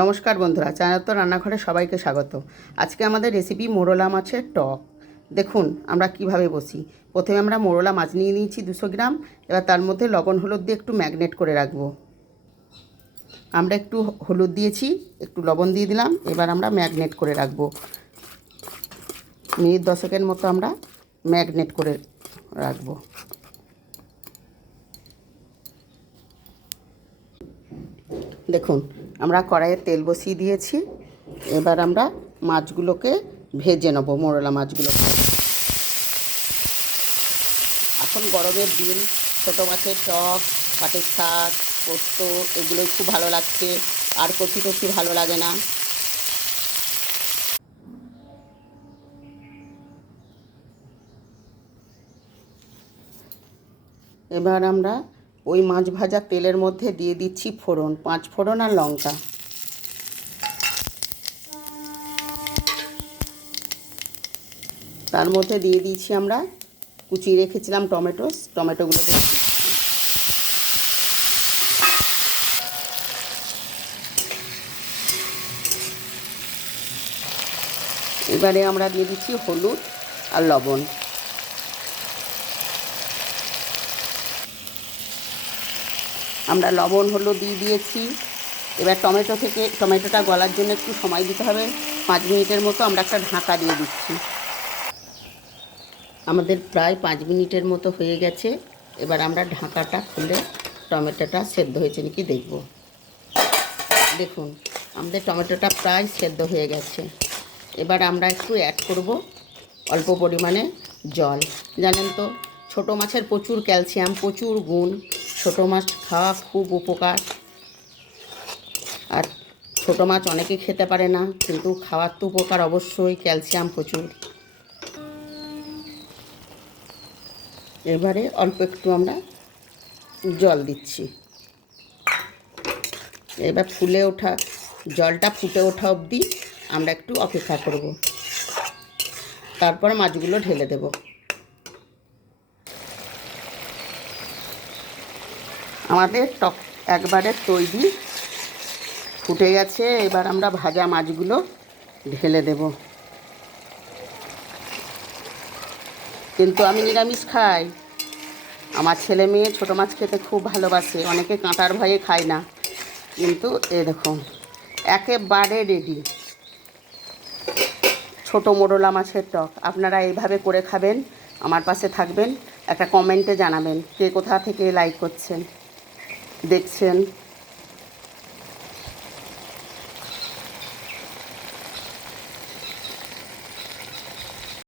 নমস্কার বন্ধুরা, চায়নাত্ব রান্নাঘরে সবাইকে স্বাগত। আজকে আমাদের রেসিপি মোরলা মাছের টক। দেখুন আমরা কিভাবে বসি। প্রথমে আমরা মোরলা মাছ নিয়ে নিয়েছি 200 গ্রাম। এবার তার মধ্যে লবণ হলুদ দিয়ে একটু ম্যাগনেট করে রাখবো। আমরা একটু হলুদ দিয়েছি, একটু লবণ দিয়ে দিলাম। এবার আমরা ম্যাগনেট করে রাখবো। মিনিট 10 মতো আমরা ম্যাগনেট করে রাখবো। দেখুন আমরা কড়াইয়ে তেল বসিয়ে দিয়েছি। এবার আমরা মাছগুলোকে ভেজে নেব। মোরলা মাছগুলোকে এখন গরমের দিন, ছোটো মাছের টক, পাটের শাক, পোস্ত এগুলোই খুব ভালো লাগছে। আর কচি টচি ভালো লাগে না। এবার আমরা ওই মাছ ভাজা তেলের মধ্যে দিয়ে দিচ্ছি ফোড়ন, 5 ফোড়ন আর লঙ্কা। তার মধ্যে দিয়ে দিয়েছি আমরা কুচিয়ে রেখেছিলাম টমেটোগুলো দিয়ে দিচ্ছি। এবারে আমরা দিয়ে দিচ্ছি হলুদ আর লবণ। আমরা লবণ হলুদ দিয়ে দিয়েছি। এবার টমেটোটা গলার জন্য একটু সময় দিতে হবে, 5 মিনিটের মতো। আমরা একটা ঢাকা দিয়ে দিচ্ছি। আমাদের প্রায় 5 মিনিটের মতো হয়ে গেছে। এবার আমরা ঢাকাটা খুলে টমেটোটা সেদ্ধ হয়েছে নাকি দেখব। দেখুন আমাদের টমেটোটা প্রায় সেদ্ধ হয়ে গেছে। এবার আমরা একটু অ্যাড করব অল্প পরিমাণে জল। জানেন তো ছোটো মাছের প্রচুর ক্যালসিয়াম, প্রচুর গুণ। ছোটো মাছ খাওয়া খুব উপকার। আর ছোটো মাছ অনেকে খেতে পারে না, কিন্তু খাওয়ার তো উপকার অবশ্যই, ক্যালসিয়াম প্রচুর। এবারে অল্প একটু আমরা জল দিচ্ছি। এবার জলটা ফুটে ওঠা অবধি আমরা একটু অপেক্ষা করব। তারপর মাছগুলো ঢেলে দেব। আমাদের টক একবারে তৈরি, ফুটে গেছে। এবার আমরা ভাজা মাছগুলো ঢেলে দেব। কিন্তু আমি নিরামিষ খাই। আমার ছেলে মেয়ে ছোটো মাছ খেতে খুব ভালোবাসে, অনেকে কাঁটার ভয়ে খায় না। কিন্তু দেখুন একেবারে রেডি ছোটো মোরলা মাছের টক। আপনারা এইভাবে করে খাবেন, আমার পাশে থাকবেন, একটা কমেন্টে জানাবেন কে কোথা থেকে লাইক করছেন দেখছেন।